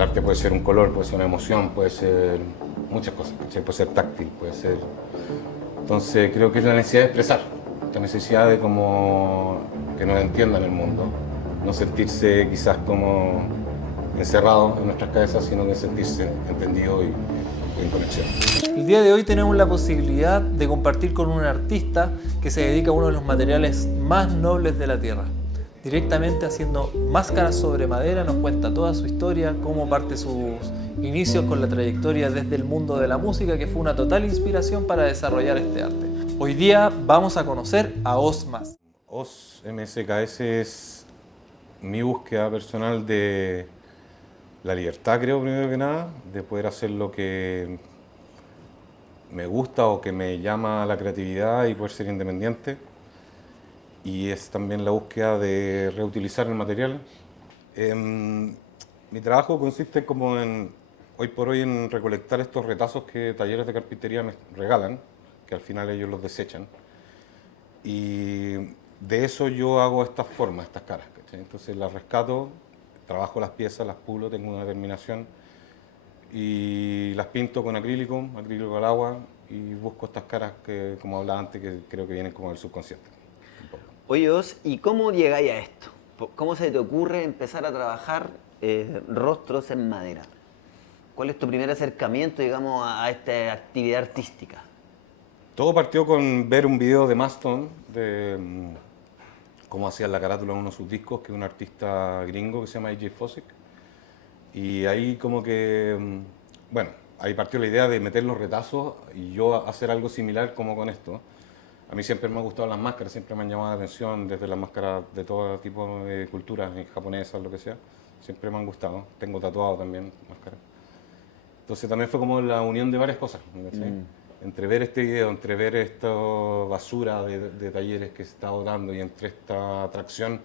El arte puede ser un color, puede ser una emoción, puede ser muchas cosas, ¿cachai? Puede ser táctil, puede ser... Entonces creo que es la necesidad de expresar, la necesidad de como que nos entiendan el mundo, no sentirse quizás como encerrado en nuestras cabezas, sino que sentirse entendido y en conexión. El día de hoy tenemos la posibilidad de compartir con un artista que se dedica a uno de los materiales más nobles de la tierra. Directamente haciendo máscaras sobre madera, nos cuenta toda su historia, cómo parte sus inicios con la trayectoria desde el mundo de la música, que fue una total inspiración para desarrollar este arte. Hoy día vamos a conocer a Oz Mask. Oz MSKS es mi búsqueda personal de la libertad, creo, primero que nada, de poder hacer lo que me gusta o que me llama a la creatividad y poder ser independiente. Y es también la búsqueda de reutilizar el material. Mi trabajo consiste como en, hoy por hoy, en recolectar estos retazos que talleres de carpintería me regalan, que al final ellos los desechan. Y de eso yo hago estas formas, estas caras, ¿cachai? Entonces las rescato, trabajo las piezas, las pulo, tengo una terminación y las pinto con acrílico al agua y busco estas caras que, como hablaba antes, que creo que vienen como del subconsciente. Oye, Oz, ¿y cómo llegáis a esto? ¿Cómo se te ocurre empezar a trabajar rostros en madera? ¿Cuál es tu primer acercamiento, digamos, a esta actividad artística? Todo partió con ver un video de Maston, de cómo hacían la carátula de uno de sus discos, que es un artista gringo que se llama AJ Fossick. Y ahí como que, bueno, ahí partió la idea de meter los retazos y yo hacer algo similar como con esto. A mí siempre me han gustado las máscaras, siempre me han llamado la atención, desde las máscaras de todo tipo de culturas, japonesas, lo que sea. Siempre me han gustado. Tengo tatuado también máscaras. Entonces también fue como la unión de varias cosas, ¿cachai? Entre ver este video, entre ver esta basura de talleres que se está botando y entre esta atracción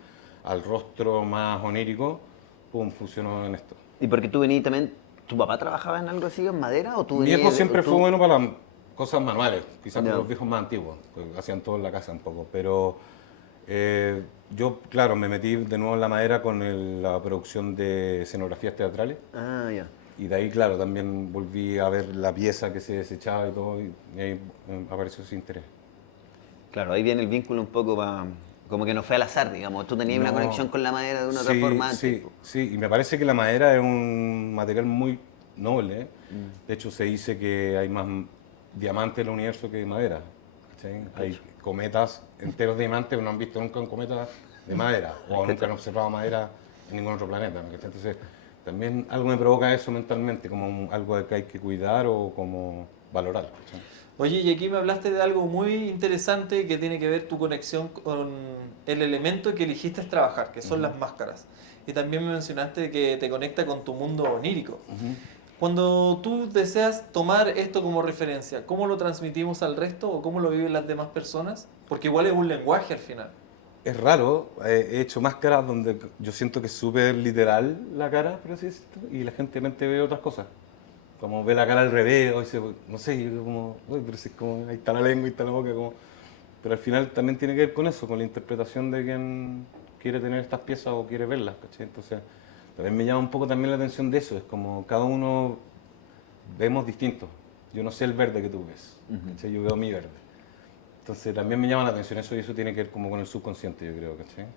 al rostro más onírico, pum, fusionó en esto. ¿Y porque tú venías también, tu papá trabajaba en algo así, en madera? ¿O tú Mi viejo venías, siempre tú... fue bueno para las cosas manuales, quizás Ya. con los viejos más antiguos, pues hacían todo en la casa un poco, pero yo, claro, me metí de nuevo en la madera con la producción de escenografías teatrales. Ah, ya. Y de ahí, claro, también volví a ver la pieza que se desechaba y todo, y ahí apareció ese interés. Claro, ahí viene el vínculo un poco como que no fue al azar, digamos. Tú tenías una No, conexión con la madera de una otra sí, forma antes. sí, sí, y me parece que la madera es un material muy noble, ¿eh? De hecho, se dice que hay más diamantes en el universo que madera, ¿cachai? Hay cometas enteros de diamantes, pero no han visto nunca un cometa de madera, o nunca han observado madera en ningún otro planeta, ¿no? ¿Cachai? Entonces, también algo me provoca eso mentalmente, como algo que hay que cuidar o como valorar, ¿cachai? Oye, y aquí me hablaste de algo muy interesante que tiene que ver tu conexión con el elemento que elegiste trabajar, que son las máscaras. Y también me mencionaste que te conecta con tu mundo onírico. Cuando tú deseas tomar esto como referencia, ¿cómo lo transmitimos al resto o cómo lo viven las demás personas? Porque igual es un lenguaje al final. Es raro, he hecho máscaras donde yo siento que es súper literal la cara, por así decirlo, y la gente mente ve otras cosas. Como ve la cara al revés, o dice, no sé, yo como, uy, pero si es como, ahí está la lengua, ahí está la boca, como... Pero al final también tiene que ver con eso, con la interpretación de quien quiere tener estas piezas o quiere verlas, ¿cachai? Entonces, también me llama un poco también la atención de eso, es como cada uno vemos distinto. Yo no sé el verde que tú ves, ¿cachai? Yo veo mi verde. Entonces también me llama la atención eso y eso tiene que ver como con el subconsciente, yo creo, ¿cachai?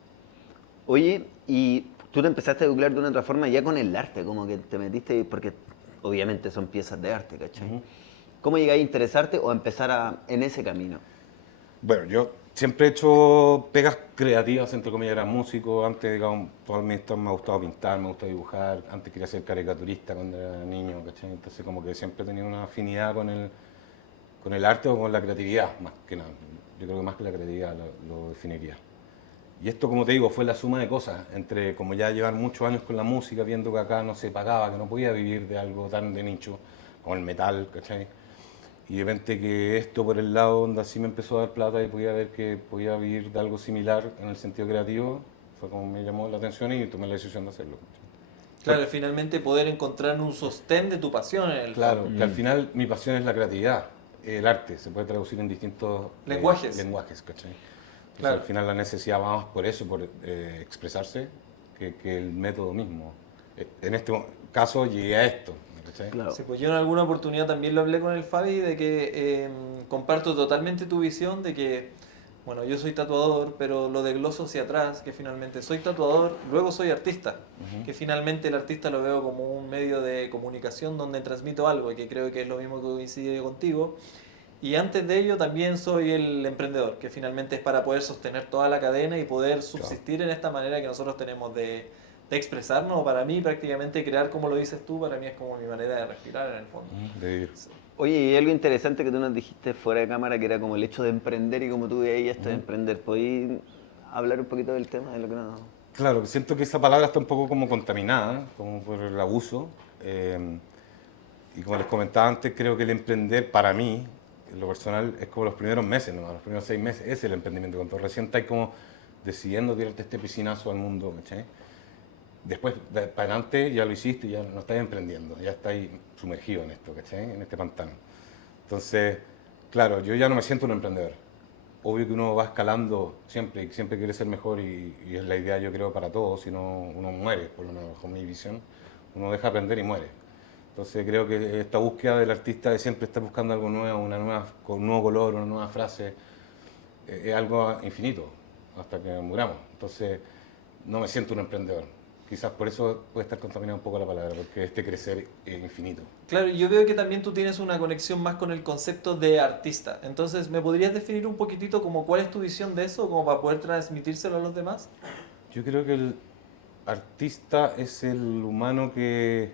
Oye, y tú te empezaste a googlear de una otra forma ya con el arte, como que te metiste, porque obviamente son piezas de arte, ¿cachai? ¿Cómo llegáis a interesarte o a empezar en ese camino? Bueno, yo siempre he hecho pegas creativas, entre comillas, era músico, antes, digamos, toda mi vida me ha gustado pintar, me ha gustado dibujar, antes quería ser caricaturista cuando era niño, ¿cachai? Entonces como que siempre he tenido una afinidad con el arte o con la creatividad, más que nada. Yo creo que más que la creatividad lo definiría. Y esto, como te digo, fue la suma de cosas, entre como ya llevar muchos años con la música, viendo que acá no se pagaba, que no podía vivir de algo tan de nicho, como el metal, ¿cachai? Y de repente que esto por el lado donde así me empezó a dar plata y podía ver que podía vivir de algo similar en el sentido creativo, fue como me llamó la atención y tomé la decisión de hacerlo. Claro, finalmente poder encontrar un sostén de tu pasión en el Claro, fondo. que al final mi pasión es la creatividad, el arte, se puede traducir en distintos lenguajes, ¿cachai? Entonces, Claro. al final la necesidad va más por eso, por expresarse, que el método mismo. caso llegué a esto. ¿Cachai? Claro. Sí, pues yo en alguna oportunidad también lo hablé con el Fabi de que comparto totalmente tu visión de que, bueno, yo soy tatuador, pero lo desgloso hacia atrás, que finalmente soy tatuador, luego soy artista, que finalmente el artista lo veo como un medio de comunicación donde transmito algo y que creo que es lo mismo que coincide contigo. Y antes de ello también soy el emprendedor, que finalmente es para poder sostener toda la cadena y poder subsistir en esta manera que nosotros tenemos de expresarnos. O para mí prácticamente crear, como lo dices tú, para mí es como mi manera de respirar en el fondo. De vivir. Oye, y algo interesante que tú nos dijiste fuera de cámara, que era como el hecho de emprender y como tú veías esto de emprender. ¿Podías hablar un poquito del tema de lo que nos... Claro, siento que esa palabra está un poco como contaminada, como por el abuso. Y como les comentaba antes, creo que el emprender para mí, en lo personal, es como los primeros meses, ¿no? Los primeros 6 meses es el emprendimiento. Cuando recién estás como decidiendo tirarte este piscinazo al mundo, ¿cachai? Después, para adelante, ya lo hiciste, ya no estás emprendiendo, ya estás sumergido en esto, ¿cachai? En este pantano. Entonces, claro, yo ya no me siento un emprendedor. Obvio que uno va escalando siempre y siempre quiere ser mejor y es la idea, yo creo, para todos, si no uno muere, por lo menos bajo mi visión, uno deja aprender y muere. Entonces creo que esta búsqueda del artista de siempre estar buscando algo nuevo, con un nuevo color, una nueva frase, es algo infinito, hasta que muramos. Entonces no me siento un emprendedor. Quizás por eso puede estar contaminada un poco la palabra, porque este crecer es infinito. Claro, yo veo que también tú tienes una conexión más con el concepto de artista. Entonces, ¿me podrías definir un poquitito como cuál es tu visión de eso, como para poder transmitírselo a los demás? Yo creo que el artista es el humano que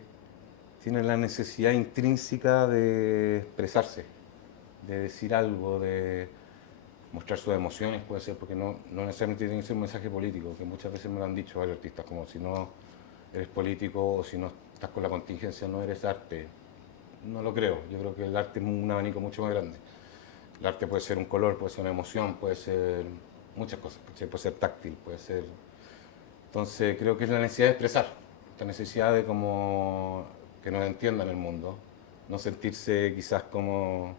tiene la necesidad intrínseca de expresarse, de decir algo, de mostrar sus emociones, puede ser, porque no necesariamente tiene que ser un mensaje político, que muchas veces me lo han dicho varios artistas, como si no eres político o si no estás con la contingencia no eres arte. No lo creo, yo creo que el arte es un abanico mucho más grande. El arte puede ser un color, puede ser una emoción, puede ser muchas cosas, ¿cachai? Puede ser táctil, puede ser... Entonces creo que es la necesidad de expresar, la necesidad de como que nos entiendan el mundo, no sentirse quizás como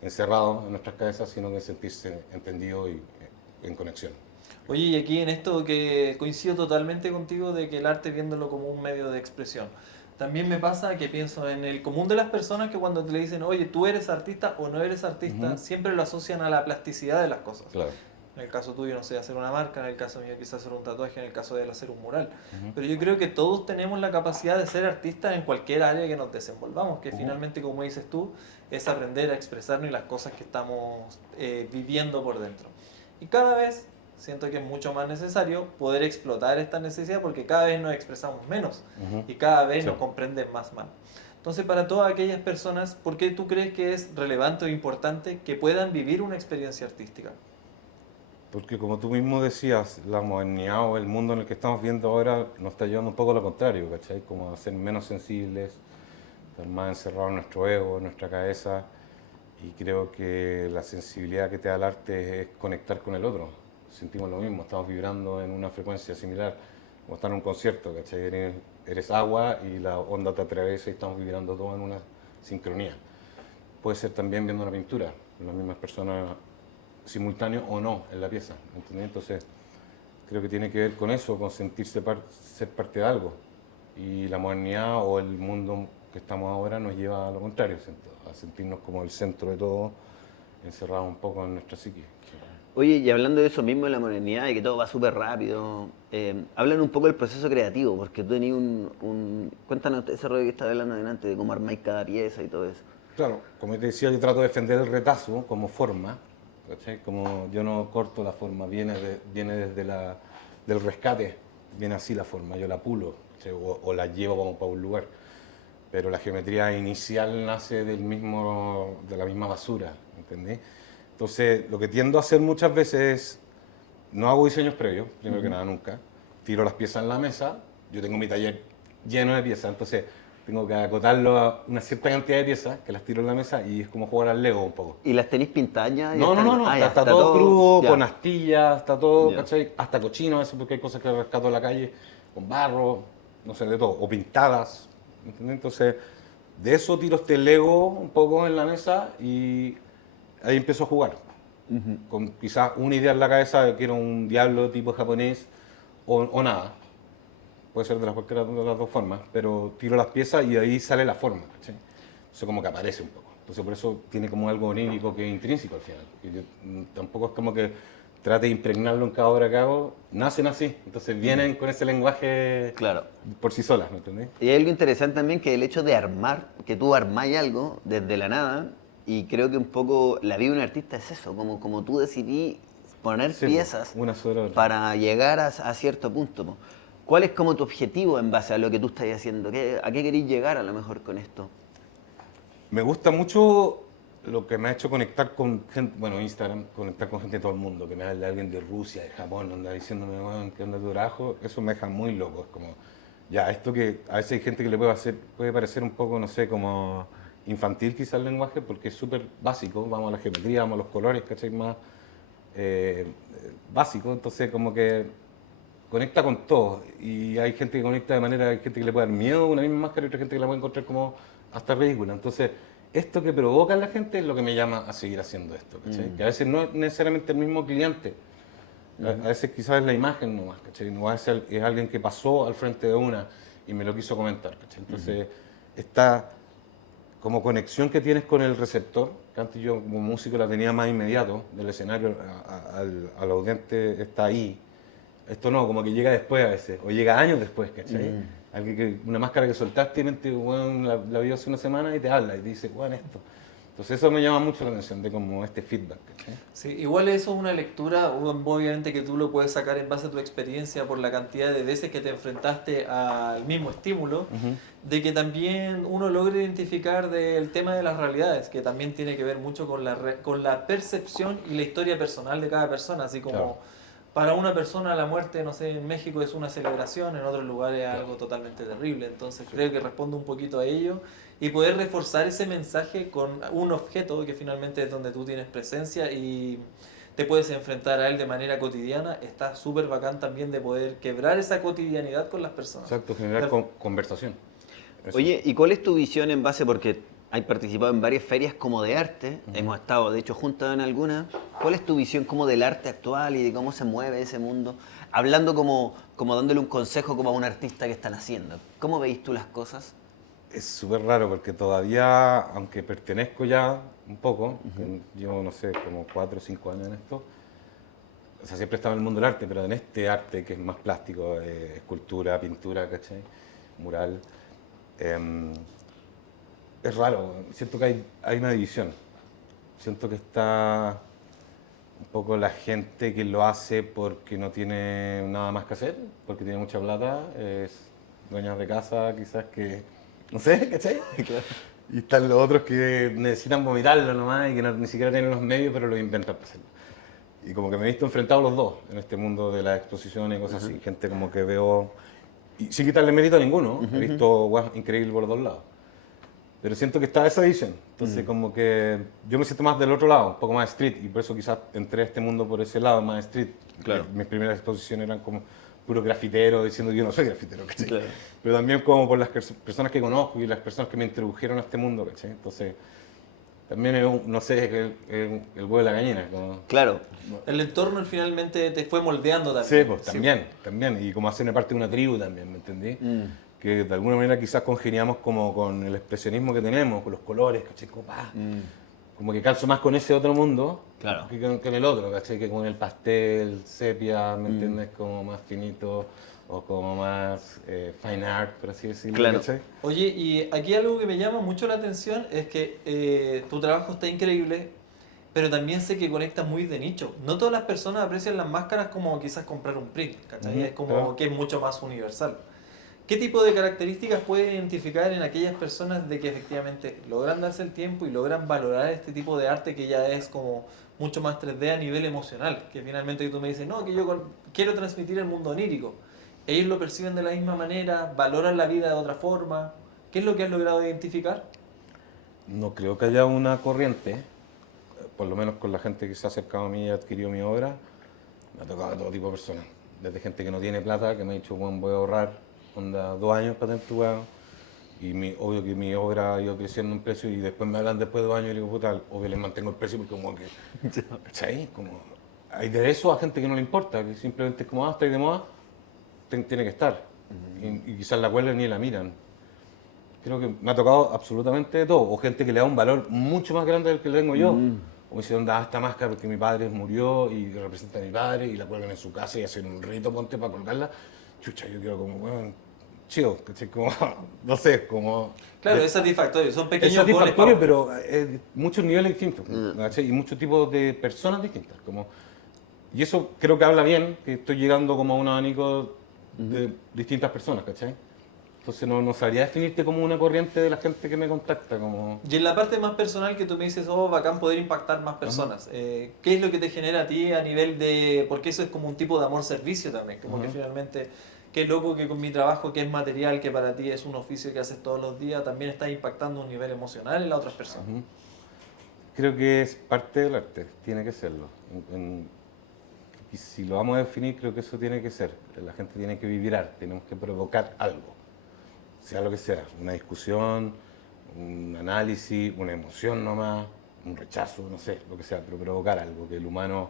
encerrados en nuestras cabezas, sino que sentirse entendido y en conexión. Oye, y aquí en esto que coincido totalmente contigo de que el arte viéndolo como un medio de expresión. También me pasa que pienso en el común de las personas que cuando te le dicen, oye, tú eres artista o no eres artista, siempre lo asocian a la plasticidad de las cosas. Claro. En el caso tuyo, no sé, hacer una marca, en el caso mío quizás hacer un tatuaje, en el caso de él hacer un mural. Pero yo creo que todos tenemos la capacidad de ser artistas en cualquier área que nos desenvolvamos, que finalmente, como dices tú, es aprender a expresarnos y las cosas que estamos viviendo por dentro. Y cada vez siento que es mucho más necesario poder explotar esta necesidad porque cada vez nos expresamos menos y cada vez nos comprenden más mal. Entonces, para todas aquellas personas, ¿por qué tú crees que es relevante o importante que puedan vivir una experiencia artística? Porque como tú mismo decías, la modernidad o el mundo en el que estamos viendo ahora nos está llevando un poco a lo contrario, ¿cachai? Como a ser menos sensibles, estar más encerrados en nuestro ego, en nuestra cabeza. Y creo que la sensibilidad que te da el arte es conectar con el otro. Sentimos lo mismo, estamos vibrando en una frecuencia similar, como estar en un concierto, ¿cachai? Eres agua y la onda te atraviesa y estamos vibrando todos en una sincronía. Puede ser también viendo una pintura, las mismas personas simultáneo o no en la pieza, ¿entendés? Entonces creo que tiene que ver con eso, con sentirse ser parte de algo. Y la modernidad o el mundo que estamos ahora nos lleva a lo contrario, a sentirnos como el centro de todo, encerrados un poco en nuestra psique. Oye, y hablando de eso mismo, de la modernidad y que todo va súper rápido, hablan un poco del proceso creativo, porque tú tenías cuéntanos ese rollo que estabas hablando delante, de cómo armáis cada pieza y todo eso. Claro, como te decía, yo trato de defender el retazo como forma, ¿cachai? Como yo no corto la forma, viene desde del rescate, viene así la forma, yo la pulo, ¿cachai? O la llevo como para un lugar. Pero la geometría inicial nace de la misma basura, ¿entendés? Entonces, lo que tiendo a hacer muchas veces es, no hago diseños previos, primero que nada nunca, tiro las piezas en la mesa, yo tengo mi taller lleno de piezas, entonces tengo que acotarlo a una cierta cantidad de piezas que las tiro en la mesa y es como jugar al Lego un poco. ¿Y las tenéis pintadas ya? No, está todo crudo, ya. con astillas, está todo, Ya. ¿cachai? Hasta cochino, eso porque hay cosas que rescato en la calle, con barro, no sé, de todo, o pintadas, ¿entendés? Entonces, de eso tiro este Lego un poco en la mesa y ahí empiezo a jugar. Con quizás una idea en la cabeza de que era un diablo tipo japonés o nada. puede ser de cualquiera de las dos formas, pero tiro las piezas y de ahí sale la forma, ¿cachai? Entonces como que aparece un poco. Entonces por eso tiene como algo onírico que es intrínseco al final. Que tampoco es como que trate de impregnarlo en cada obra que hago, nacen así. Entonces vienen con ese lenguaje Claro. por sí solas, ¿me entendés? Y hay algo interesante también que el hecho de armar, que tú armáis algo desde la nada, y creo que un poco la vida de un artista es eso, como tú decidí poner Sí, piezas una sobre otra. para llegar a cierto punto. Po. ¿Cuál es como tu objetivo en base a lo que tú estás haciendo? ¿A qué querés llegar a lo mejor con esto? Me gusta mucho lo que me ha hecho conectar con gente, bueno, Instagram, conectar con gente de todo el mundo, que me habla alguien de Rusia, de Japón, anda diciéndome, bueno, ¿qué onda tu trabajo? Eso me deja muy loco. Es como, ya, esto que a veces hay gente que le puede parecer un poco, no sé, como infantil quizás el lenguaje, porque es súper básico, vamos a la geometría, vamos a los colores, ¿cachai? Más básico, entonces como que conecta con todo. Y hay gente que conecta de manera, hay gente que le puede dar miedo a una misma máscara y otra gente que la puede encontrar como hasta ridícula. Entonces, esto que provoca en la gente es lo que me llama a seguir haciendo esto, ¿cachai? Que a veces no es necesariamente el mismo cliente, a veces quizás es la imagen nomás, ¿cachai? O a veces es alguien que pasó al frente de una y me lo quiso comentar, ¿cachai? Entonces, esta como conexión que tienes con el receptor, que antes yo como músico la tenía más inmediato, del escenario al audiente está ahí. Esto no, como que llega después a veces, o llega años después, ¿cachai? Alguien una máscara que soltaste y bueno, la vio hace una semana y te habla y te dice, bueno, esto. Entonces eso me llama mucho la atención de como este feedback, ¿cachai? Sí, igual eso es una lectura, obviamente que tú lo puedes sacar en base a tu experiencia por la cantidad de veces que te enfrentaste al mismo estímulo, de que también uno logre identificar del tema de las realidades, que también tiene que ver mucho con la percepción y la historia personal de cada persona, así como... Claro. Para una persona la muerte, no sé, en México es una celebración, en otros lugares es algo totalmente terrible. Entonces creo que responde un poquito a ello y poder reforzar ese mensaje con un objeto que finalmente es donde tú tienes presencia y te puedes enfrentar a él de manera cotidiana. Está súper bacán también de poder quebrar esa cotidianidad con las personas. Exacto, generar conversación. Eso. Oye, ¿y cuál es tu visión en base, porque hay participado en varias ferias como de arte, hemos estado de hecho juntos en algunas, ¿cuál es tu visión como del arte actual y de cómo se mueve ese mundo? Hablando como dándole un consejo como a un artista que están haciendo, ¿cómo veis tú las cosas? Es súper raro porque todavía, aunque pertenezco ya un poco, llevo, no sé, como 4 o 5 años en esto, o sea, siempre he estado en el mundo del arte, pero en este arte que es más plástico, escultura, pintura, ¿cachai? Mural. Es raro, siento que hay una división. Siento que está un poco la gente que lo hace porque no tiene nada más que hacer, porque tiene mucha plata, es dueñas de casa quizás que, no sé, ¿cachai? Y están los otros que necesitan vomitarlo nomás y que ni siquiera tienen los medios, pero lo inventan para hacerlo. Y como que me he visto enfrentado a los dos en este mundo de las exposiciones y cosas así. Gente como que veo, y sin quitarle mérito a ninguno, he visto guau, increíble por los dos lados. Pero siento que está esa visión. Entonces como que yo me siento más del otro lado, un poco más street, y por eso quizás entré a este mundo por ese lado, más street. Claro. Mis primeras exposiciones eran como puro grafitero, diciendo que yo no soy grafitero, ¿cachai? Claro. Pero también como por las personas que conozco y las personas que me introdujeron a este mundo, ¿cachai? Entonces también es no sé, el huevo de la gallina. Como... Claro. El entorno finalmente te fue moldeando Sí, también. pues también. Y como hacer parte de una tribu también, ¿me entendí? Que de alguna manera quizás congeniamos como con el expresionismo que tenemos, con los colores, ¿cachai? Como que calzo más con ese otro mundo Claro. que con el otro, ¿cachai? Que con el pastel, sepia, ¿me entiendes? Como más finito o como más fine art, por así decirlo, Claro. ¿cachai? Oye, y aquí algo que me llama mucho la atención es que tu trabajo está increíble, pero también sé que conecta muy de nicho. No todas las personas aprecian las máscaras como quizás comprar un print, ¿cachai? Es como claro. que es mucho más universal. ¿Qué tipo de características puedes identificar en aquellas personas de que efectivamente logran darse el tiempo y logran valorar este tipo de arte que ya es como mucho más 3D a nivel emocional? Que finalmente tú me dices, no, que yo quiero transmitir el mundo onírico. Ellos lo perciben de la misma manera, valoran la vida de otra forma. ¿Qué es lo que has logrado identificar? No creo que haya una corriente, por lo menos con la gente que se ha acercado a mí y ha adquirido mi obra, me ha tocado de todo tipo de personas. Desde gente que no tiene plata, que me ha dicho, bueno, voy a ahorrar 2 años para tener tu weá. Y obvio que mi obra ha ido creciendo en precio y después me hablan después de 2 años y digo, puta, obvio les mantengo el precio porque como que... ¿Cachai? Como, hay de eso a gente que no le importa, que simplemente es como, está ahí de moda, tiene que estar. y quizás la cuelgan ni la miran. Creo que me ha tocado absolutamente de todo. O gente que le da un valor mucho más grande del que le tengo yo. O me dice, onda, esta máscara porque mi padre murió y representa a mi padre y la cuelgan en su casa y hacen un rito, ponte para colgarla. Chucha, yo quiero como, bueno, chido, ¿cachai? Como, no sé, como... Claro, es satisfactorio, son Es pequeños satisfactorio, goles, pero muchos niveles distintos, ¿cachai? Y muchos tipos de personas distintas. Como, y eso creo que habla bien, que estoy llegando como a un abanico de distintas personas, ¿cachai? Entonces no sabría definirte como una corriente de la gente que me contacta. Como... Y en la parte más personal que tú me dices, oh, bacán poder impactar más personas, ¿qué es lo que te genera a ti a nivel de...? Porque eso es como un tipo de amor-servicio también, como que finalmente, qué loco que con mi trabajo, que es material, que para ti es un oficio que haces todos los días, también estás impactando un nivel emocional en las otras personas. Creo que es parte del arte, tiene que serlo. Y si lo vamos a definir, creo que eso tiene que ser. La gente tiene que vibrar, tenemos que provocar algo. Sea lo que sea, una discusión, un análisis, una emoción nomás, un rechazo, no sé, lo que sea, pero provocar algo que el humano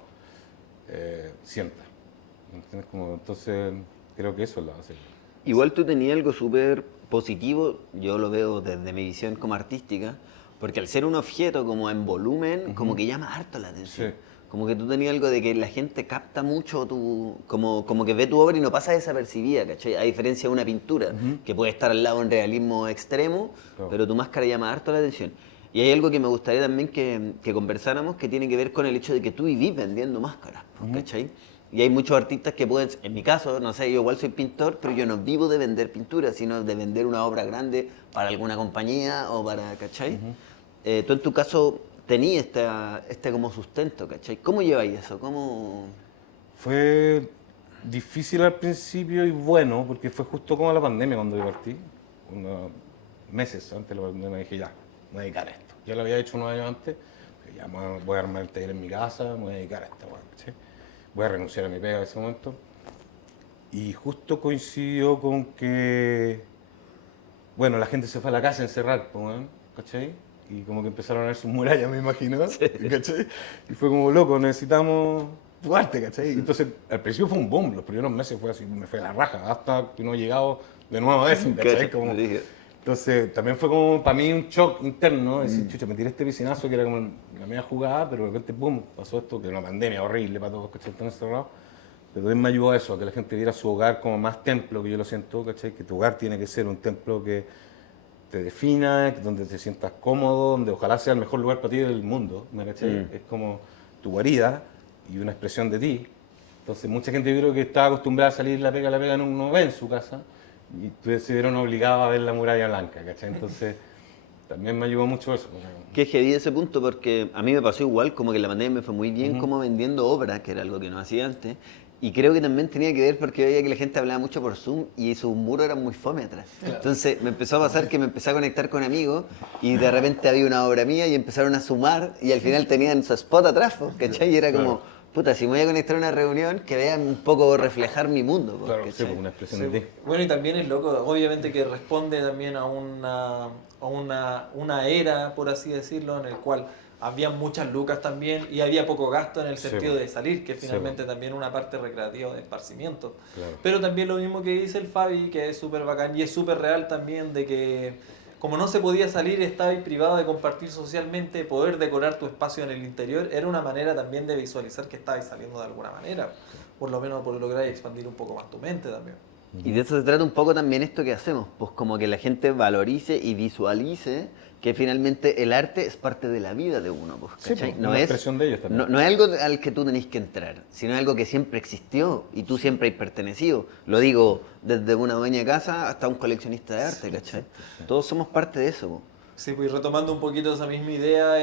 sienta. ¿Entiendes? Entonces, creo que eso es la base. Igual tú tenías algo súper positivo, yo lo veo desde mi visión como artística, porque al ser un objeto como en volumen, como que llama harto la atención. Sí. Como que tú tenías algo de que la gente capta mucho como que ve tu obra y no pasa desapercibida, ¿cachai? A diferencia de una pintura, que puede estar al lado en realismo extremo, Claro. pero tu máscara llama harto la atención. Y hay algo que me gustaría también que conversáramos, que tiene que ver con el hecho de que tú vivís vendiendo máscaras, ¿cachai? Y hay muchos artistas que pueden, en mi caso, no sé, yo igual soy pintor, pero yo no vivo de vender pintura, sino de vender una obra grande para alguna compañía o para, ¿cachai? Tú en tu caso tenías este como sustento, ¿cachai? ¿Cómo lleváis eso? ¿Cómo...? Fue difícil al principio y bueno, porque fue justo como la pandemia cuando yo partí. Unos meses antes de la pandemia dije, ya, me voy a dedicar a esto. Ya lo había hecho unos años antes, dije, ya voy a armar el taller en mi casa, me voy a dedicar a esto, ¿cachai? Voy a renunciar a mi pega en ese momento. Y justo coincidió con que, bueno, la gente se fue a la casa a encerrar, ¿cachai? Y como que empezaron a ver sus murallas, me imagino, ¿cachai? Y fue como, loco, necesitamos tu arte, ¿cachai? Entonces, al principio fue un boom, los primeros meses fue así, me fue a la raja, hasta que no he llegado de nuevo a eso, ¿cachai? Como, entonces, también fue como para mí un shock interno, decir, chucha, me tiré este piscinazo que era como la media jugada, pero de repente, boom, pasó esto, que era una pandemia horrible para todos, ¿cachai? Están encerrados. Pero también me ayudó a eso, a que la gente viera su hogar como más templo, que yo lo siento, ¿cachai? Que tu hogar tiene que ser un templo que te defina, donde te sientas cómodo, donde ojalá sea el mejor lugar para ti del mundo, ¿me cachai? Es como tu guarida y una expresión de ti. Entonces, mucha gente yo creo que está acostumbrada a salir la pega no ve en su casa, y se vieron obligados a ver la muralla blanca, ¿cachai? Entonces, también me ayudó mucho eso. Qué heavy ese punto, porque a mí me pasó igual, como que la pandemia me fue muy bien como vendiendo obras, que era algo que no hacía antes, y creo que también tenía que ver porque veía que la gente hablaba mucho por Zoom y sus muros eran muy fome atrás. Claro. Entonces me empezó a pasar que me empecé a conectar con amigos y de repente había una obra mía y empezaron a sumar y al final tenían su spot atrás, ¿cachai? Y era como, puta, si me voy a conectar a una reunión, que vean un poco reflejar mi mundo. Claro, sí, una expresión de ti. Bueno, y también es loco, obviamente que responde también a una era, por así decirlo, en el cual había muchas lucas también y había poco gasto en el sentido de salir, que finalmente también una parte recreativa de esparcimiento. Claro. Pero también lo mismo que dice el Fabi, que es súper bacán y es súper real también, de que como no se podía salir, estabas privado de compartir socialmente, poder decorar tu espacio en el interior, era una manera también de visualizar que estabas saliendo de alguna manera, por lo menos por lograr expandir un poco más tu mente también. Y de eso se trata un poco también esto que hacemos, pues como que la gente valorice y visualice que finalmente el arte es parte de la vida de uno, pues, ¿cachai? Sí, una expresión de ellos también. No es algo al que tú tenés que entrar, sino algo que siempre existió y tú siempre has pertenecido. Lo digo desde una dueña de casa hasta un coleccionista de arte, ¿cachai? Todos somos parte de eso, pues. Sí, pues retomando un poquito esa misma idea,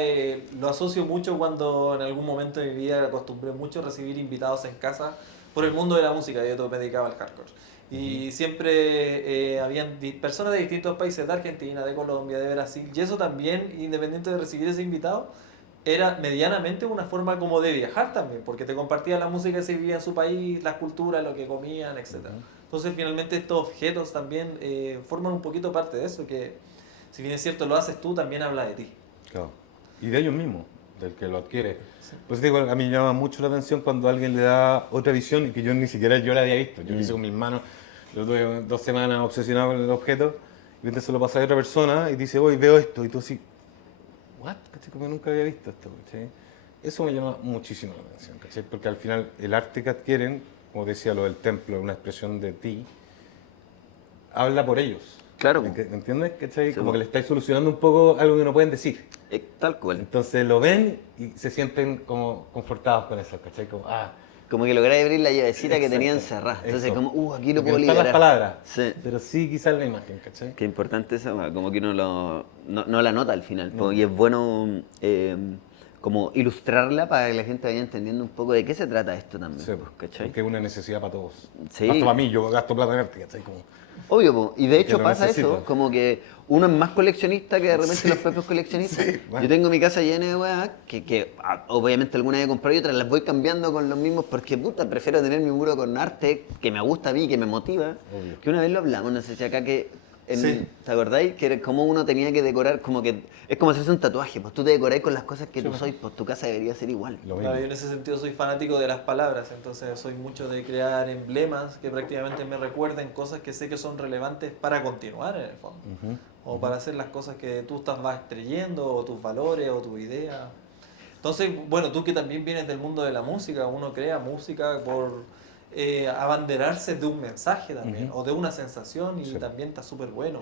lo asocio mucho cuando en algún momento de mi vida acostumbré mucho a recibir invitados en casa por el mundo de la música, yo me dedicaba al hardcore. Y siempre habían personas de distintos países, de Argentina, de Colombia, de Brasil, y eso también, independiente de recibir ese invitado, era medianamente una forma como de viajar también, porque te compartían la música que se vivía en su país, las culturas, lo que comían, etc. Entonces finalmente estos objetos también forman un poquito parte de eso, que si bien es cierto lo haces tú, también habla de ti. Claro. Y de ellos mismos, del que lo adquiere. Sí. Pues digo, a mí me llama mucho la atención cuando alguien le da otra visión y que yo ni siquiera yo la había visto. Yo lo hice con mis manos, Yo tuve 2 semanas obsesionado con el objeto y entonces se lo pasé a otra persona y dice, hoy veo esto. Y tú así, ¿what? ¿Cachai? Como nunca había visto esto, ¿cachai? Eso me llama muchísimo la atención, ¿cachai? Porque al final el arte que adquieren, como decía lo del templo, una expresión de ti, habla por ellos. Claro. ¿Me entiendes? ¿Cachai? Sí, Como po. que le estáis solucionando un poco algo que no pueden decir. Tal cual. Entonces lo ven y se sienten como confortados con eso, ¿cachai? Como, Como que lográis abrir la llavecita que exacto, tenían cerrada. Entonces, eso. como, aquí lo Porque puedo no están liberar. las palabras, Sí. pero sí quizás la imagen, ¿cachai? Qué importante eso, como que uno no la nota al final. No. Y es bueno como ilustrarla para que la gente vaya entendiendo un poco de qué se trata esto también. Sí, pues, ¿cachai? porque es una necesidad para todos. Sí. Gasto para mí, yo gasto plata en arte, ¿cachai? Como, Obvio, po. Y de hecho lo pasa necesito. eso, como que uno es más coleccionista que de repente los propios coleccionistas. Sí, bueno. Yo tengo mi casa llena de weas que obviamente algunas he comprado y otras las voy cambiando con los mismos porque puta, prefiero tener mi muro con arte que me gusta a mí, que me motiva. Obvio. Que una vez lo hablamos, no sé si acá Sí. ¿te acordáis? Que era como uno tenía que decorar, como que es como hacerse un tatuaje, pues tú te decoráis con las cosas que tú sois, pues tu casa debería ser igual. lo mismo. Claro, yo en ese sentido soy fanático de las palabras, entonces soy mucho de crear emblemas que prácticamente me recuerden cosas que sé que son relevantes para continuar en el fondo. Ujú. O para hacer las cosas que tú vas creyendo, o tus valores, o tu idea. Entonces, bueno, tú que también vienes del mundo de la música, uno crea música por abanderarse de un mensaje también, Ujú. o de una sensación, y Sí. también está súper bueno.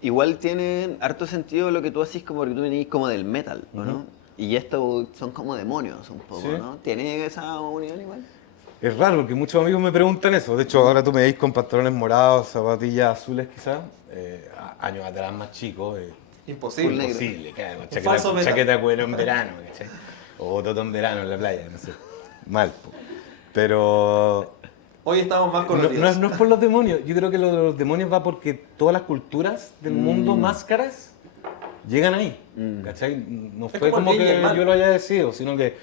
Igual tiene harto sentido lo que tú haces como porque tú venís como del metal, ¿o no? Ujú. Y estos son como demonios un poco, Sí. ¿no? ¿Tiene esa unión igual? Es raro porque muchos amigos me preguntan eso. De hecho, ahora tú me veis con pantalones morados, zapatillas azules quizás. Años atrás más chicos. Imposible. Full negro. Imposible, claro. falso metal. Chaqueta de cuero en verano, ¿cachai? O toto en verano en la playa, no sé. Mal, po. Pero Hoy estamos más no, coloridos. no es por los demonios. Yo creo que lo de los demonios va porque todas las culturas del mundo, máscaras, llegan ahí. ¿Cachai? No Es fue como el como bien y el que mal. yo lo haya decidido, sino que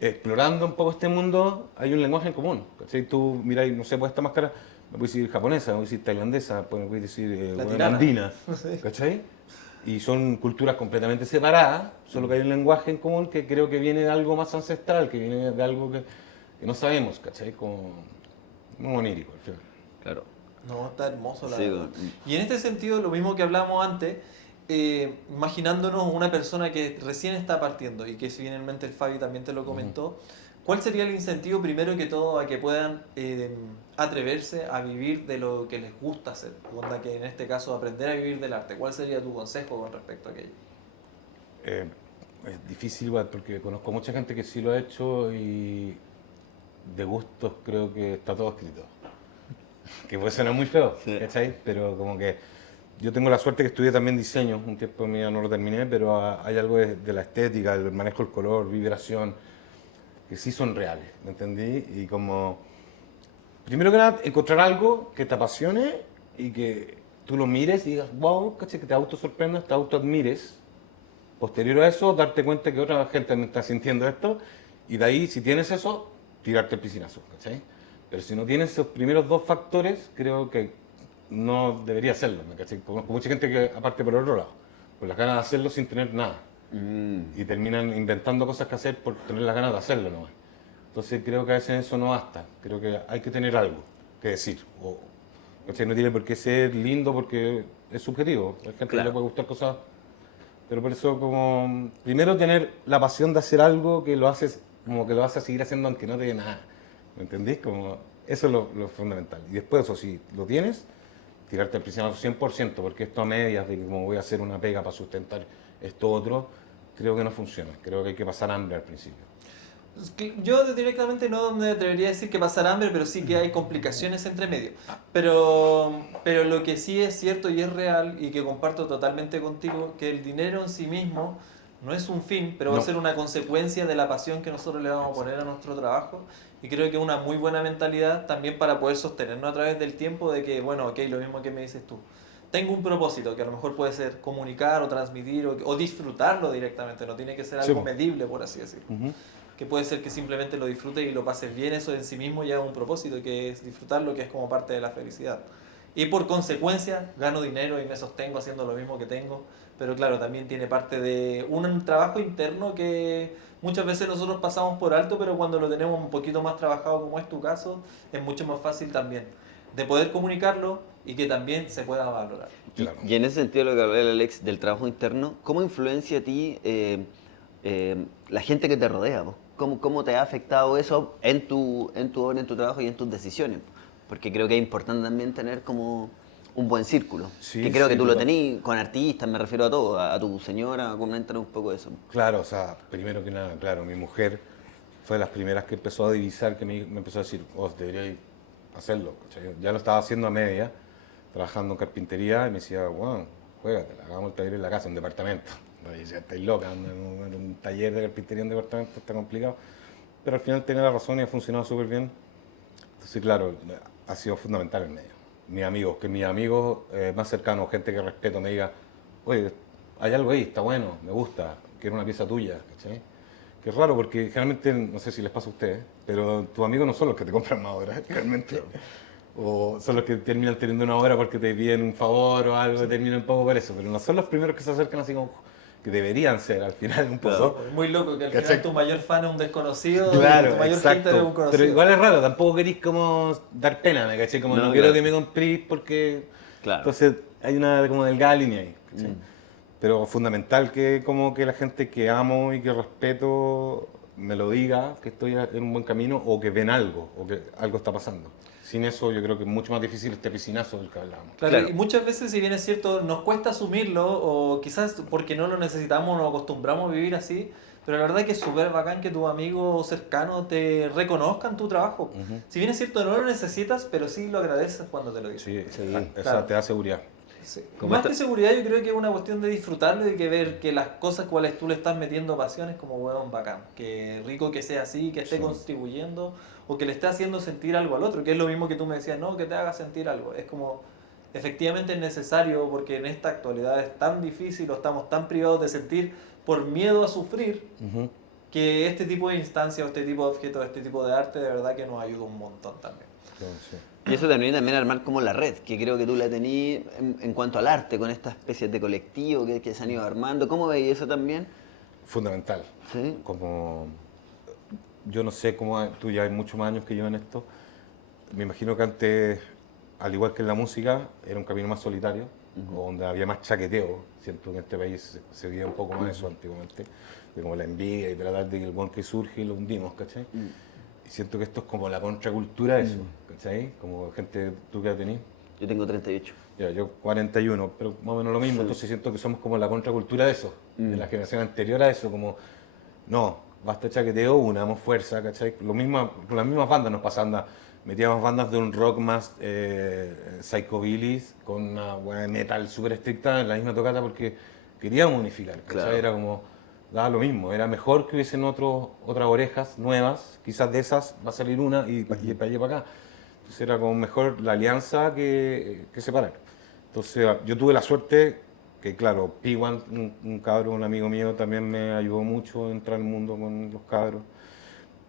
explorando un poco este mundo hay un lenguaje en común. ¿Cachai? Tú miráis, no sé, pues esta máscara, me puedes decir japonesa, me puedes decir tailandesa, me puedes decir La bueno, tirana. andina. Sí. ¿Cachai? Y son culturas completamente separadas, solo que hay un lenguaje en común que creo que viene de algo más ancestral, que viene de algo que no sabemos, ¿cachai? Como muy onírico al final. Claro. No, está hermoso la Sí, verdad. bueno. Y en este sentido, lo mismo que hablamos antes, imaginándonos una persona que recién está partiendo y que si bien en mente el Fabi también te lo comentó, ¿cuál sería el incentivo primero que todo a que puedan atreverse a vivir de lo que les gusta hacer? Onda que en este caso aprender a vivir del arte. ¿Cuál sería tu consejo con respecto a aquello? Es difícil igual porque conozco mucha gente que sí lo ha hecho y de gustos creo que está todo escrito. Que puede sonar muy feo, Sí. ¿cachai? Pero como que yo tengo la suerte que estudié también diseño, un tiempo mío no lo terminé, pero hay algo de la estética, el manejo del color, vibración, que sí son reales, ¿me entendí? Y como, primero que nada, encontrar algo que te apasione y que tú lo mires y digas, wow, ¿cachai? Que te autosorprendas, te autoadmires. Posterior a eso, darte cuenta que otra gente también está sintiendo esto y de ahí, si tienes eso, tirarte el piscinazo, ¿cachai? Pero si no tienes esos primeros dos factores, creo que no debería hacerlo, ¿me cachai? Conozco mucha gente que, aparte por el otro lado, por las ganas de hacerlo sin tener nada. Y terminan inventando cosas que hacer por tener las ganas de hacerlo nomás. Entonces creo que a veces eso no basta, creo que hay que tener algo que decir. ¿Cachai? No tiene por qué ser lindo porque es subjetivo, hay gente que Claro. le puede gustar cosas. Pero por eso como primero tener la pasión de hacer algo que lo haces como que lo vas a seguir haciendo aunque no te dé nada. ¿Me entendís? Como eso es lo fundamental. Y después eso, si lo tienes, tirarte al piscinazo 100%, porque esto a medias de que como voy a hacer una pega para sustentar esto otro, creo que no funciona. Creo que hay que pasar hambre al principio. Yo directamente no me atrevería a decir que pasar hambre, pero sí que hay complicaciones entre medio. Pero lo que sí es cierto y es real y que comparto totalmente contigo, que el dinero en sí mismo no es un fin, pero va a No. ser una consecuencia de la pasión que nosotros le vamos a poner a nuestro trabajo. Y creo que es una muy buena mentalidad también para poder sostenernos a través del tiempo de que, bueno, ok, lo mismo que me dices tú. Tengo un propósito que a lo mejor puede ser comunicar o transmitir o disfrutarlo directamente, no tiene que ser Sí, algo po. medible, por así decirlo. Que puede ser que simplemente lo disfrutes y lo pases bien, eso en sí mismo ya es un propósito, que es disfrutarlo, que es como parte de la felicidad. Y por consecuencia gano dinero y me sostengo haciendo lo mismo que tengo, pero claro, también tiene parte de un trabajo interno que muchas veces nosotros pasamos por alto, pero cuando lo tenemos un poquito más trabajado, como es tu caso, es mucho más fácil también. de poder comunicarlo y que también se pueda valorar. Claro. Y en ese sentido, lo que hablaba el Alex del trabajo interno, ¿cómo influencia a ti la gente que te rodea? Po? ¿Cómo te ha afectado eso en tu obra, en tu trabajo y en tus decisiones? Porque creo que es importante también tener como un buen círculo. Sí, que creo sí, que tú lo total. tenís con artistas, me refiero a todo, a tu señora, coméntanos un poco de eso. Claro, o sea, primero que nada, claro, mi mujer fue de las primeras que empezó a divisar, que me empezó a decir, vos deberíais hacerlo. ¿Cachai? Ya lo estaba haciendo a media, trabajando en carpintería, y me decía, bueno, juégatela, hagamos el taller en la casa, un departamento. Y decía, estáis loca, en un taller de carpintería en un departamento está complicado. Pero al final tenía la razón y ha funcionado súper bien. Entonces, claro, ha sido fundamental en medio. Mis amigos más cercanos, gente que respeto, me diga, oye, hay algo ahí, está bueno, me gusta, quiero una pieza tuya, ¿cachai? Que es raro porque generalmente, no sé si les pasa a ustedes, pero tus amigos no son los que te compran más obras, realmente. O son los que terminan teniendo una obra porque te piden un favor o algo, terminan un poco por eso, pero no son los primeros que se acercan así como que deberían ser al final un poco. Es muy loco que al ¿Cachai? final tu mayor fan es un desconocido Claro, y tu mayor exacto. hater es un conocido. Pero igual es raro, tampoco queréis como dar pena, ¿me caché? Como No, no quiero claro. que me comprís porque... Claro. Entonces hay una como delgada línea ahí, ¿cachai? Pero fundamental que como que la gente que amo y que respeto me lo diga, que estoy en un buen camino o que ven algo, o que algo está pasando. Sin eso yo creo que es mucho más difícil este piscinazo del que hablábamos. Claro, Claro. y muchas veces, si bien es cierto, nos cuesta asumirlo, o quizás porque no lo necesitamos, nos acostumbramos a vivir así, pero la verdad que es súper bacán que tus amigos cercanos te reconozcan tu trabajo. Si bien es cierto, no lo necesitas, pero sí lo agradeces cuando te lo dicen. Sí, Sí, esa claro. te da seguridad. Sí. ¿Cómo Más está? que seguridad, yo creo que es una cuestión de disfrutarlo y que ver que las cosas cuales tú le estás metiendo pasión es como huevón bacán. Que rico que sea así, que esté Sí. contribuyendo o que le esté haciendo sentir algo al otro, que es lo mismo que tú me decías, no, que te haga sentir algo. Es como, efectivamente es necesario porque en esta actualidad es tan difícil o estamos tan privados de sentir por miedo a sufrir Ujú. que este tipo de instancias o este tipo de objetos, este tipo de arte de verdad que nos ayuda un montón también. Claro, sí. Y eso también armar como la red, que creo que tú la tenías en cuanto al arte, con estas especies de colectivo que se han ido armando. ¿Cómo veis eso también? Fundamental. Sí. Como yo no sé cómo tú ya hay muchos más años que yo en esto. Me imagino que antes, al igual que en la música, era un camino más solitario, o donde había más chaqueteo. Siento que en este país se veía un poco más eso antiguamente, de como la envidia y tratar de que el buen que surge y lo hundimos, ¿cachai? Y siento que esto es como la contracultura de eso, ¿cachai? Como gente, tú que tenés. Yo tengo 38. Ya, yo 41, pero más o menos lo mismo, entonces siento que somos como la contracultura de eso, de la generación anterior a eso, como, no, basta chaqueteo, unamos fuerza, ¿cachai? Con las mismas bandas nos pasa, metíamos bandas de un rock más psychobilly, con una buena metal súper estricta en la misma tocata porque queríamos unificar, ¿cachai? Claro. Era como, daba lo mismo, era mejor que hubiesen otras orejas nuevas, quizás de esas va a salir una y para allá y para acá. Entonces era como mejor la alianza que separar. Entonces yo tuve la suerte que, claro, P1, un cabro, un amigo mío, también me ayudó mucho a entrar al mundo con los cabros.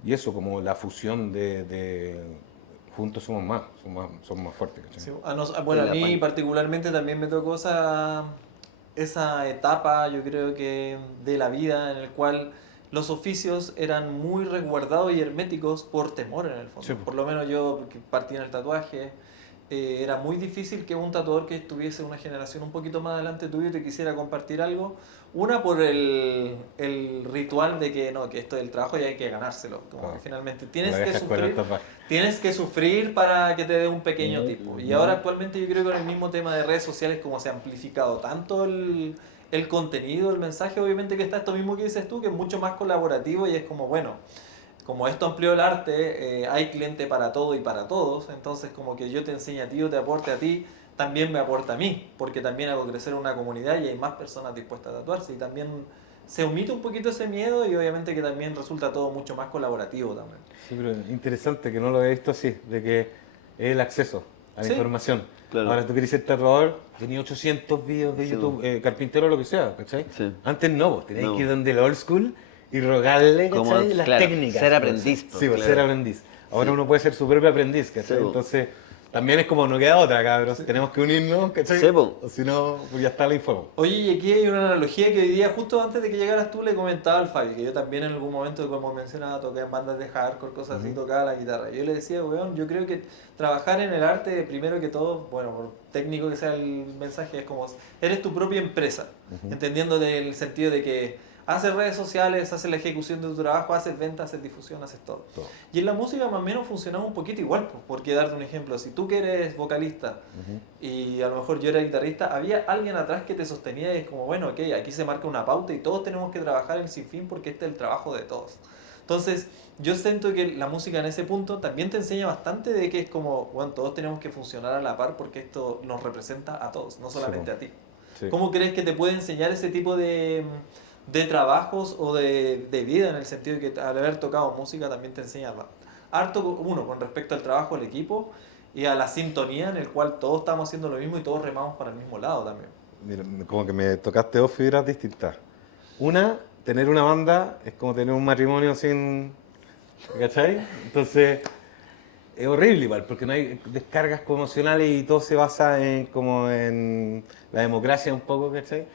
Y eso, como la fusión de juntos somos más fuertes. ¿cachai? Sí, bueno, En a la mí pan- particularmente también me tocó esa etapa, yo creo que de la vida en el cual los oficios eran muy resguardados y herméticos por temor en el fondo. Sí, pues. Por lo menos yo, que partí en el tatuaje, era muy difícil que un tatuador que estuviese una generación un poquito más adelante tuyo te quisiera compartir algo. Una por el ritual de que no, que esto es el trabajo y hay que ganárselo. Como Claro. que finalmente tienes La que vieja escuela del sufrir. tatuaje. Tienes que sufrir para que te dé un pequeño tipo. Y ahora actualmente yo creo que con el mismo tema de redes sociales, como se ha amplificado tanto el contenido, el mensaje, obviamente que está esto mismo que dices tú, que es mucho más colaborativo y es como, bueno, como esto amplió el arte, hay cliente para todo y para todos, entonces como que yo te enseño a ti o te aporte a ti, también me aporta a mí, porque también hago crecer una comunidad y hay más personas dispuestas a tatuarse y también se omite un poquito ese miedo y obviamente que también resulta todo mucho más colaborativo también. Sí, pero interesante que no lo he visto así, de que es el acceso a la Sí. información. Claro. Ahora tú querés ser tatuador, tenías 800 videos de Sí. YouTube, carpintero o lo que sea, ¿cachai? Sí. Antes no, vos tenías No. que ir donde el old school y rogarle, Como, ¿cachai? Las claro, técnicas. ser pues. aprendiz, pues, Sí, pues, claro. ser aprendiz. Ahora uno puede ser su propio aprendiz, ¿cachai? Sí. Entonces, también es como no queda otra, cabros. Tenemos que unirnos, ¿cachai? Sí, po. O si no, pues ya está la info. Oye, y aquí hay una analogía que hoy día, justo antes de que llegaras tú, le comentaba al Fabi, que yo también en algún momento, como mencionaba, toqué en bandas de hardcore, cosas así, tocaba la guitarra. Yo le decía, weón, yo creo que trabajar en el arte, primero que todo, bueno, por técnico que sea el mensaje, es como, eres tu propia empresa, entendiendo el sentido de que haces redes sociales, haces la ejecución de tu trabajo, haces ventas, haces difusión, haces todo. Y en la música más o menos funcionaba un poquito igual, pues, porque darte un ejemplo, si tú que eres vocalista y a lo mejor yo era guitarrista, había alguien atrás que te sostenía y es como, bueno, ok, aquí se marca una pauta y todos tenemos que trabajar en sin fin porque este es el trabajo de todos. Entonces, yo siento que la música en ese punto también te enseña bastante de que es como, bueno, todos tenemos que funcionar a la par porque esto nos representa a todos, no solamente a ti. Sí. ¿Cómo crees que te puede enseñar ese tipo de trabajos o de vida, en el sentido de que al haber tocado música también te enseña harto, uno, con respecto al trabajo del equipo y a la sintonía en el cual todos estamos haciendo lo mismo y todos remamos para el mismo lado también? Mira, como que me tocaste dos fibras distintas. Una, tener una banda es como tener un matrimonio sin... ¿Cachai? Entonces, es horrible igual, porque no hay descargas emocionales y todo se basa en, como en la democracia un poco, ¿cachai?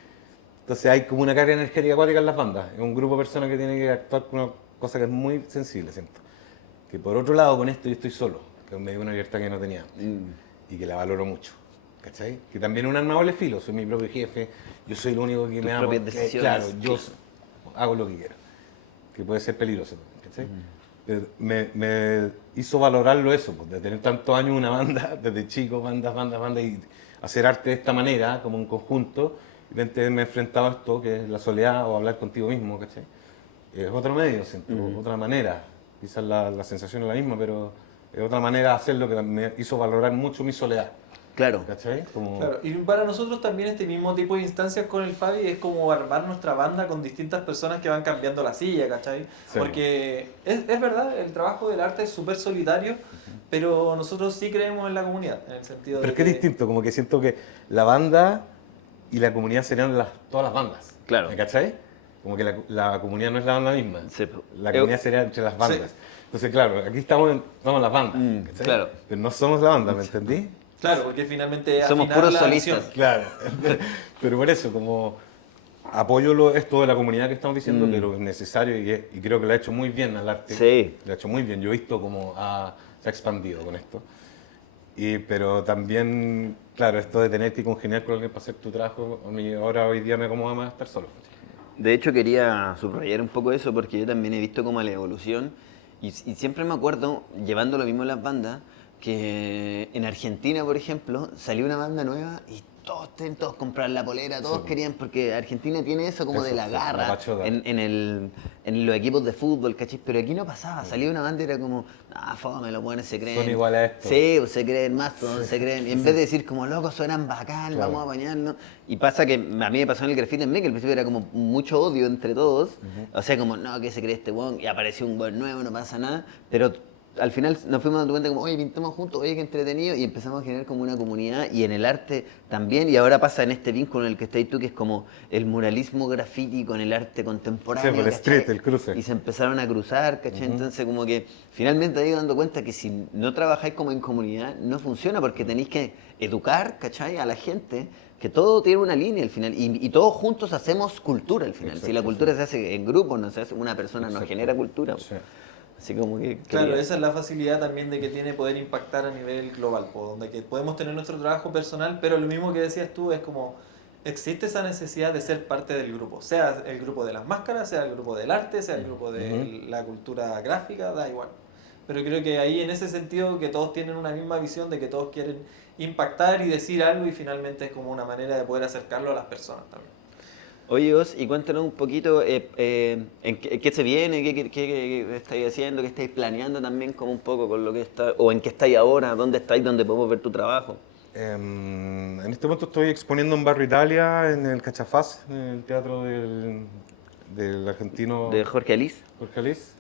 Entonces hay como una carga energética acuática en las bandas. Es un grupo de personas que tiene que actuar con una cosa que es muy sensible, siento. Que por otro lado, con esto yo estoy solo, que me dio una libertad que no tenía y que la valoro mucho. ¿Cachai? Que también es un arma de doble filo, soy mi propio jefe, yo soy el único que me da... propias decisiones. Claro, yo hago lo que quiero, que puede ser peligroso, ¿cachai? Pero me hizo valorarlo eso, pues, de tener tantos años una banda, desde chico, bandas, y hacer arte de esta manera, como un conjunto, y de repente me he enfrentado a esto, que es la soledad o hablar contigo mismo, ¿cachai? Es otro medio, siento, otra manera. Quizás la sensación es la misma, pero es otra manera de hacerlo que me hizo valorar mucho mi soledad. Claro. ¿Cachai? Como... Claro, y para nosotros también este mismo tipo de instancias con el Fabi es como armar nuestra banda con distintas personas que van cambiando la silla, ¿cachai? Sí. Porque es verdad, el trabajo del arte es súper solitario, pero nosotros sí creemos en la comunidad, en el sentido Pero de es que es distinto, como que siento que la banda y la comunidad serían todas las bandas. Claro. ¿Me cachai? Como que la comunidad no es la banda misma. Sí. La comunidad sería entre las bandas. Sí. Entonces, claro, aquí estamos las bandas. ¿Cachai? claro. Pero no somos la banda, ¿me entendí? Claro, porque finalmente Somos afinar puros la solistas. visión. Claro. Pero por eso, como apoyo esto de la comunidad que estamos diciendo, pero es necesario y creo que lo ha hecho muy bien al arte. Sí. Lo ha hecho muy bien. Yo he visto cómo se ha expandido con esto. Pero también, claro, esto de tener que congeniar con alguien para hacer tu trabajo, a mí ahora hoy día me acomoda más estar solo. De hecho, quería subrayar un poco eso porque yo también he visto como la evolución y siempre me acuerdo, llevando lo mismo en las bandas, que en Argentina, por ejemplo, salió una banda nueva y todos comprar la polera, todos querían, porque Argentina tiene eso como Eso, de la sí, garra la pachota. en los equipos de fútbol, ¿cachai? Pero aquí no pasaba, salía una banda y era como, fome, los buenos se creen. Son iguales a esto. Sí, pues, se creen más, todos se creen. Y en vez de decir como, locos, suenan bacán, Claro. vamos a bañarnos. Y pasa que a mí me pasó en el graffiti también, que al principio era como mucho odio entre todos. O sea, como, no, ¿qué se cree este weón? Y apareció un weón nuevo, no pasa nada. Pero al final nos fuimos dando cuenta como, oye, pintamos juntos, oye, qué entretenido, y empezamos a generar como una comunidad, y en el arte también, y ahora pasa en este vínculo en el que estás tú, que es como el muralismo graffiti con el arte contemporáneo. Sí, por el ¿cachai? street, el cruce. Y se empezaron a cruzar, ¿cachai? Entonces como que finalmente te has ido dando cuenta que si no trabajáis como en comunidad, no funciona, porque tenéis que educar, ¿cachai? A la gente, que todo tiene una línea al final, y todos juntos hacemos cultura al final. Si la Exacto, cultura se hace en grupo, no se hace una persona, no Exacto. genera cultura. Sí. Así como que... Claro, quería- esa es la facilidad también de que tiene poder impactar a nivel global, donde que podemos tener nuestro trabajo personal, pero lo mismo que decías tú es como existe esa necesidad de ser parte del grupo, sea el grupo de las máscaras, sea el grupo del arte, sea el grupo de la cultura gráfica, da igual. Pero creo que ahí en ese sentido que todos tienen una misma visión de que todos quieren impactar y decir algo y finalmente es como una manera de poder acercarlo a las personas también. Oye, Os, y cuéntanos un poquito en qué se viene, qué estáis haciendo, qué estáis planeando también, como un poco con lo que está, o en qué estáis ahora, dónde estáis, dónde podemos ver tu trabajo. En este momento estoy exponiendo en Barrio Italia, en el Cachafaz, en el teatro del argentino De Jorge Alice. Jorge Alice.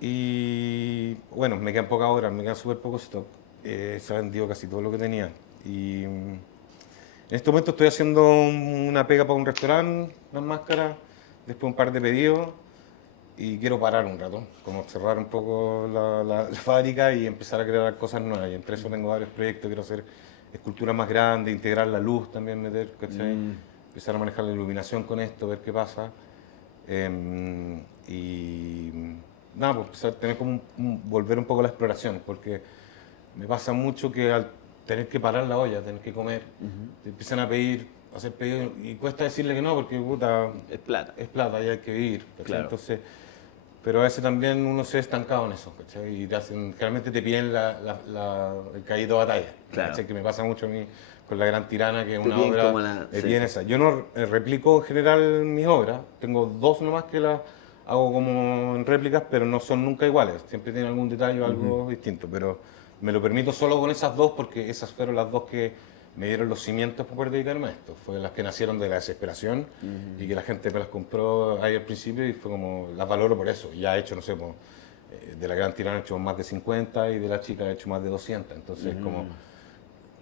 Y bueno, me quedan pocas horas, me queda súper poco stock. Se ha vendido casi todo lo que tenía. Y en este momento estoy haciendo una pega para un restaurante, unas máscaras, después un par de pedidos. y quiero parar un rato, como cerrar un poco la fábrica y empezar a crear cosas nuevas. Y entre eso tengo varios proyectos, quiero hacer esculturas más grandes, integrar la luz también, meter, ¿cachai? Empezar a manejar la iluminación con esto, ver qué pasa. Y nada, pues empezar a tener como volver un poco a la exploración, porque me pasa mucho que al tener que parar la olla, tener que comer, te empiezan a pedir, a hacer pedidos y cuesta decirle que no, porque puta, Es plata. es plata y hay que vivir, ¿cachai? Claro. Entonces, pero a veces también uno se ve estancado en eso, ¿cachai? Y generalmente te piden el caído de batalla, Claro. ¿cachai? Que me pasa mucho a mí con La Gran Tirana, que es Te una piden obra, como la- me sí. piden esa. Yo no replico en general mis obras, tengo 2 nomás que las hago como en réplicas, pero no son nunca iguales, siempre tienen algún detalle o algo distinto, pero me lo permito solo con esas 2 porque esas fueron las 2 que me dieron los cimientos para poder dedicarme a esto. Fue las que nacieron de la desesperación y que la gente me las compró ahí al principio y fue como, las valoro por eso. Y ya he hecho, no sé, pues, de La Gran Tirana he hecho más de 50 y de La Chica he hecho más de 200. Entonces, como,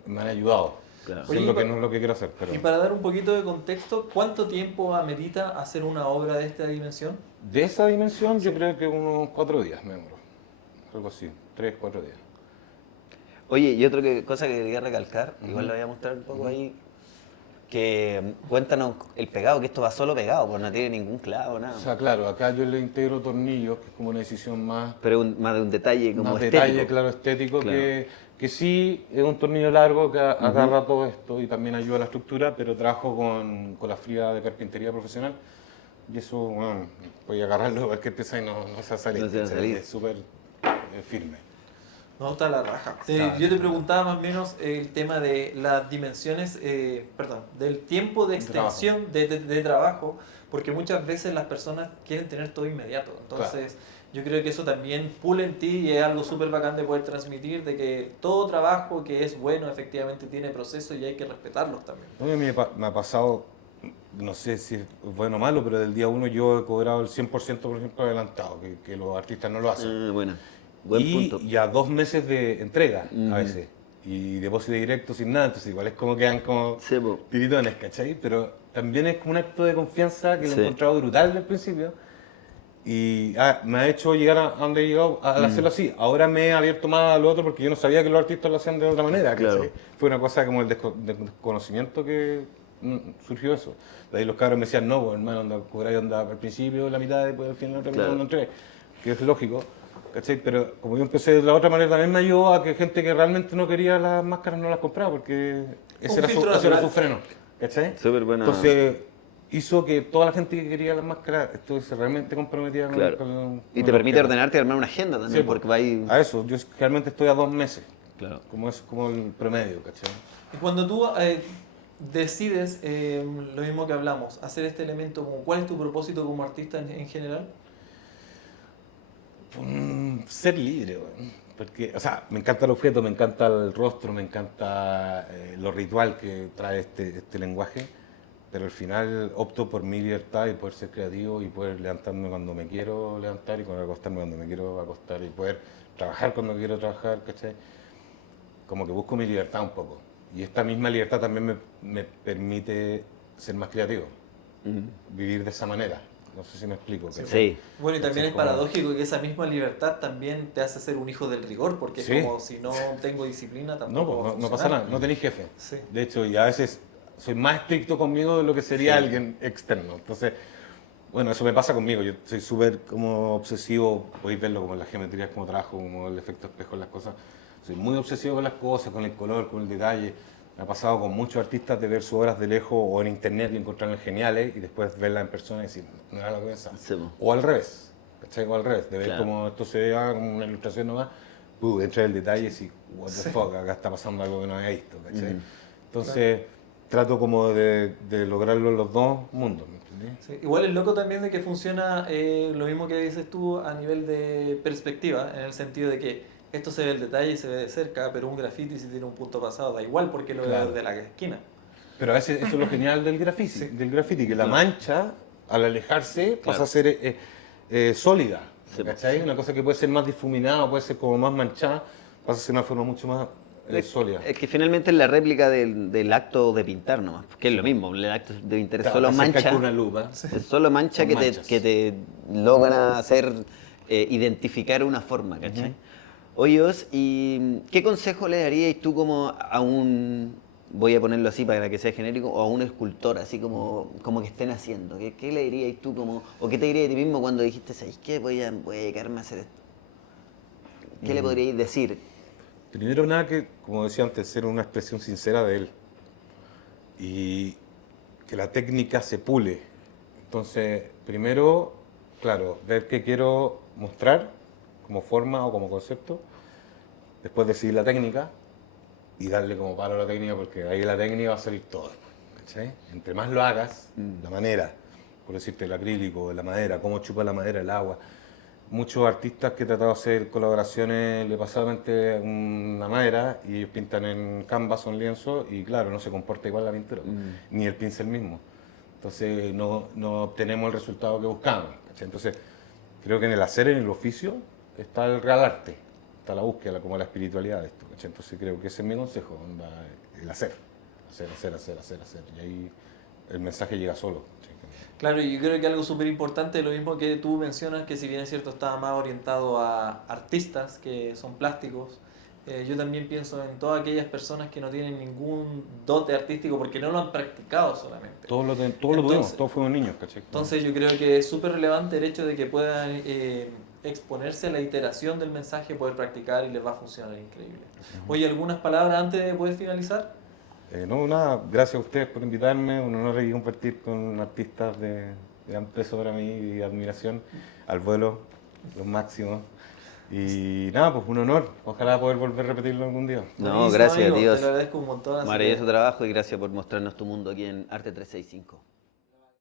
me han ayudado. Claro. Siendo Oye, que no es lo que quiero hacer. Pero Y para dar un poquito de contexto, ¿cuánto tiempo amerita hacer una obra de esta dimensión? de esa dimensión yo creo que unos 4 días me demoro. Algo así, 3, 4 días. Oye, y otra cosa que quería recalcar, igual lo voy a mostrar un poco ahí, que cuéntanos el pegado, que esto va solo pegado, pues no tiene ningún clavo, nada. O sea, claro, acá yo le integro tornillos, que es como una decisión más Pero más de un detalle como más estético. detalle, claro, estético, Claro. que sí es un tornillo largo que agarra todo esto y también ayuda a la estructura, pero trabajo con la fría de carpintería profesional y eso, bueno, voy a agarrarlo de cualquier pieza y no se va a salir. No se va a salir. Es súper firme. No, está la raja. Está. Yo te preguntaba más o menos el tema de las dimensiones, perdón, del tiempo de extensión de trabajo, porque muchas veces las personas quieren tener todo inmediato. Entonces, yo creo que eso también pule en ti y es algo súper bacán de poder transmitir, de que todo trabajo que es bueno efectivamente tiene proceso y hay que respetarlos también. A mí me ha pasado, no sé si es bueno o malo, pero del día 1 yo he cobrado el 100% por ejemplo adelantado, que los artistas no lo hacen. Bueno, buen y punto. ya 2 meses de entrega a veces. Y depósito directo sin nada, entonces igual es como quedan como Sí, po. tiritones, ¿cachai? Pero también es como un acto de confianza que lo Sí. he encontrado brutal al principio. Y me ha hecho llegar a donde he llegado al hacerlo así. Ahora me he abierto más a lo otro porque yo no sabía que los artistas lo hacían de otra manera, ¿cachai? Claro. Fue una cosa como el desconocimiento que surgió eso. De ahí los cabros me decían, no, pues hermano, anda, cobráis onda al principio la mitad, después al final la otra mitad Claro. no entré. Que es lógico, ¿cachai? Pero como yo empecé de la otra manera, también me ayudó a que gente que realmente no quería las máscaras no las comprara, porque ese era filtro ese era su natural. freno, ¿cachai? Súper buena. Entonces hizo que toda la gente que quería las máscaras estuviese realmente comprometida con, Claro. con Y te la permite búsqueda. ordenarte y armar una agenda Sí, también, porque va ahí... a eso, yo realmente estoy a 2 meses, Claro. como es como el promedio, ¿cachai? Y cuando tú decides, lo mismo que hablamos, hacer este elemento, como, ¿cuál es tu propósito como artista en general? Ser libre, weón. Porque, o sea, me encanta el objeto, me encanta el rostro, me encanta lo ritual que trae este lenguaje, pero al final opto por mi libertad y poder ser creativo y poder levantarme cuando me quiero levantar y poder acostarme cuando me quiero acostar y poder trabajar cuando quiero trabajar, ¿cachai? Como que busco mi libertad un poco. Y esta misma libertad también me permite ser más creativo, vivir de esa manera. No sé si me explico. ¿cachai? Sí. Bueno, y también es Como- paradójico que esa misma libertad también te hace ser un hijo del rigor, porque Sí. es como si no tengo disciplina No, tampoco pues, va a no pasa funcionar. nada, no tenéis jefe. Sí. De hecho, y a veces soy más estricto conmigo de lo que sería Sí. alguien externo. Entonces, bueno, eso me pasa conmigo. Yo soy súper como obsesivo, podéis verlo como en las geometrías, como trabajo, como el efecto espejo en las cosas. Soy muy obsesivo con las cosas, con el color, con el detalle. Me ha pasado con muchos artistas de ver sus obras de lejos o en internet y encontrarlas geniales y después verlas en persona y decir, no era lo que pensaba. Sí, po. O al revés, ¿cachai? O al revés, de ver Claro. como esto se vea como una ilustración nomás, entra el detalle y decir, what the fuck, acá está pasando algo que no había visto, ¿cachai? Entonces, trato como de lograrlo en los dos mundos, ¿me entendí? Sí, igual es loco también de que funciona lo mismo que dices tú a nivel de perspectiva, en el sentido de que esto se ve el detalle y se ve de cerca, pero un graffiti si tiene un punto pasado da igual porque lo Claro. veo desde la esquina. Pero a veces eso es lo genial del graffiti, que la mancha, al alejarse, pasa a ser sólida, Sí, ¿cachai? Una cosa que puede ser más difuminada, puede ser como más manchada, pasa a ser una forma mucho más sólida. Es que finalmente es la réplica del acto de pintar nomás, que es lo mismo, el acto de pintar es Claro, solo acercar mancha. con una lupa. Es solo mancha Son que manchas. te logra hacer identificar una forma, ¿cachai? Oye, Os, ¿y qué consejo le darías tú como a un, voy a ponerlo así para que sea genérico, o a un escultor, así como que estén haciendo? ¿Qué le dirías tú como, o qué te dirías de ti mismo cuando dijiste, ¿sabes qué? Voy a dedicarme a hacer esto. ¿Qué le podríais decir? Primero nada que, como decía antes, ser una expresión sincera de él. Y que la técnica se pule. Entonces, primero, claro, ver qué quiero mostrar como forma o como concepto. Después decidir la técnica y darle como palo a la técnica, porque ahí la técnica va a salir todo. ¿Cachai? Entre más lo hagas, la manera, por decirte el acrílico, la madera, cómo chupa la madera, el agua. Muchos artistas que he tratado de hacer colaboraciones le pasan una madera y ellos pintan en canvas o en lienzo y claro, no se comporta igual la pintura, ni el pincel mismo. Entonces no obtenemos el resultado que buscamos. ¿Cachai? Entonces creo que en el hacer, en el oficio, está el real arte, está la búsqueda, como la espiritualidad de esto. ¿Cachai? Entonces creo que ese es mi consejo, onda, el hacer. Y ahí el mensaje llega solo. ¿Cachai? Claro, y yo creo que algo súper importante, lo mismo que tú mencionas, que si bien es cierto estaba más orientado a artistas que son plásticos, yo también pienso en todas aquellas personas que no tienen ningún dote artístico porque no lo han practicado solamente. Todos lo tuvimos, todos fuimos niños, ¿cachai? Entonces yo creo que es súper relevante el hecho de que puedan exponerse a la iteración del mensaje, poder practicar y les va a funcionar increíble. Oye, ¿algunas palabras antes de poder finalizar? No, nada, gracias a ustedes por invitarme, un honor aquí compartir con artistas de gran peso para mí y admiración, al vuelo, los máximos. Y nada, pues un honor, ojalá poder volver a repetirlo algún día. No, Buenísimo, gracias a amigo, Dios. te lo agradezco un montón. así Maravilloso que- trabajo y gracias por mostrarnos tu mundo aquí en Arte 365.